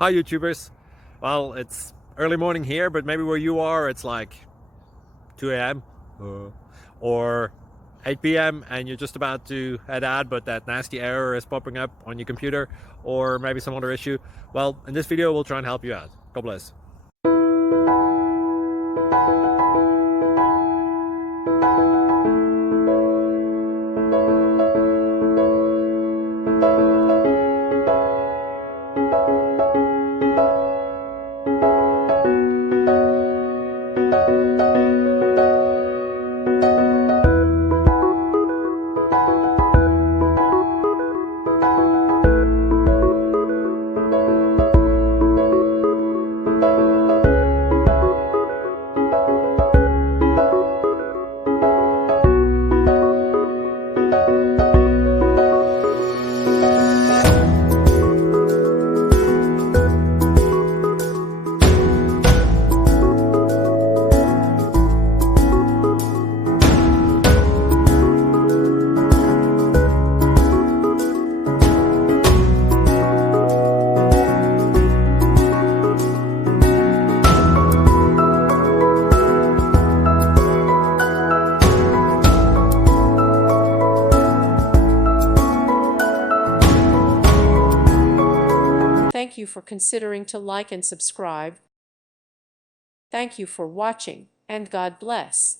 Hi YouTubers. Well, it's early morning here, but maybe where you are it's like 2 a.m. or 8 p.m. and you're just about to head out, but that nasty error is popping up on your computer, or maybe some other issue. Well, in this video we'll try and help you out. God bless. Thank you for considering to like and subscribe. Thank you for watching, and God bless.